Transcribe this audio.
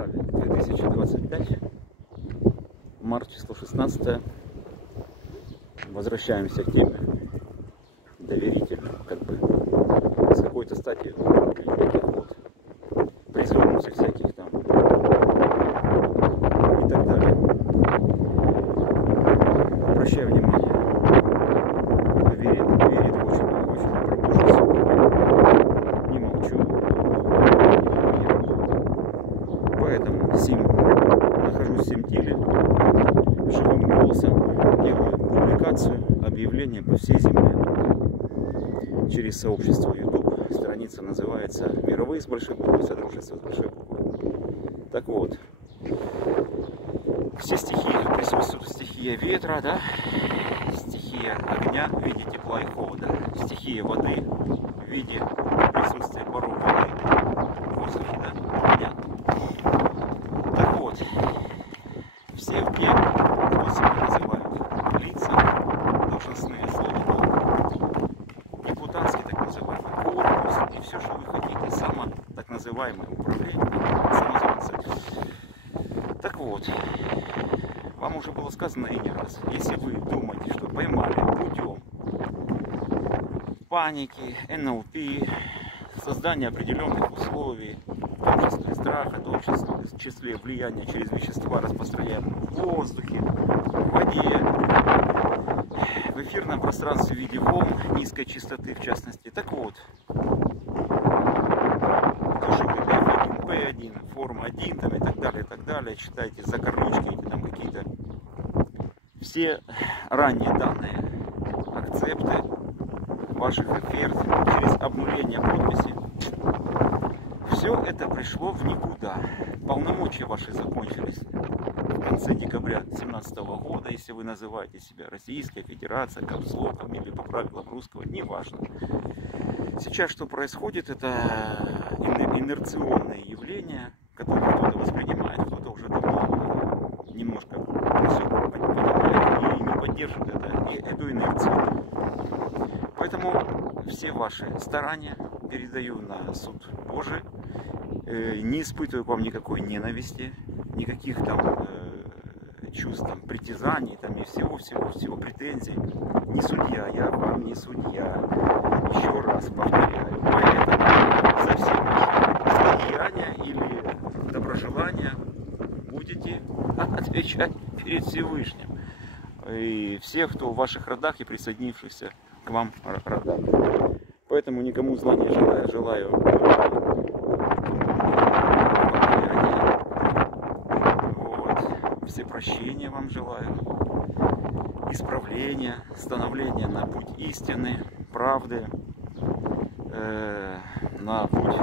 февраль 2025, март число 16. Возвращаемся к теме доверительно, как бы с какой-то стати таких вот призывов всяких там и так далее. Обращаю внимание, верит очень пробужен суд. Не молчу, не работаю. Поэтому нахожусь в Симтиле, живым голосом делаю публикацию, объявление по всей земле через сообщество YouTube. Страница называется «Мировые с большой буквы, Содружество с большой буквы». Так вот, все стихии присутствуют: стихия ветра, да? Стихия огня в виде тепла и холода, стихия воды в виде присутствия паров воды в воздухе, да? Понятно. Так вот, все те, кто себя называют лица, должностные слова, депутатский так называемый корпус и все, что вы хотите, так называемое управление, самозванцы. Так вот, вам уже было сказано и не раз, если вы думаете, что поймали путем паники, НЛП, создания определенных условий, в том числе страха, в том числе влияния через вещества, распространяемые в воздухе, в воде, в эфирном пространстве в виде волн низкой частоты, в частности. Так вот, тоже F1, P1, форма 1 там, и так далее, читайте за кормички, там какие-то все ранние данные, акцепты ваших оферт через обнуление подписи. Все это пришло в никуда. Полномочия ваши закончились в конце декабря 2017 года, если вы называете себя Российская Федерация, капслоком или по правилам русского, неважно. Сейчас что происходит, это инерционные явления, которые кто-то воспринимает, кто-то уже давно немножко понимает и не поддерживает эту инерцию. Поэтому все ваши старания передаю на суд Божий. Не испытываю к вам никакой ненависти, никаких там чувств, там, притязаний там, и всего претензий. Не судья, я вам не судья. Еще раз повторяю. Поэтому за все ваши деяния или доброжелания будете отвечать перед Всевышним. И всех, кто в ваших родах и присоединившихся к вам родах. Поэтому никому зла не желаю. Все прощения вам желаю, исправления, становления на путь истины, правды, на путь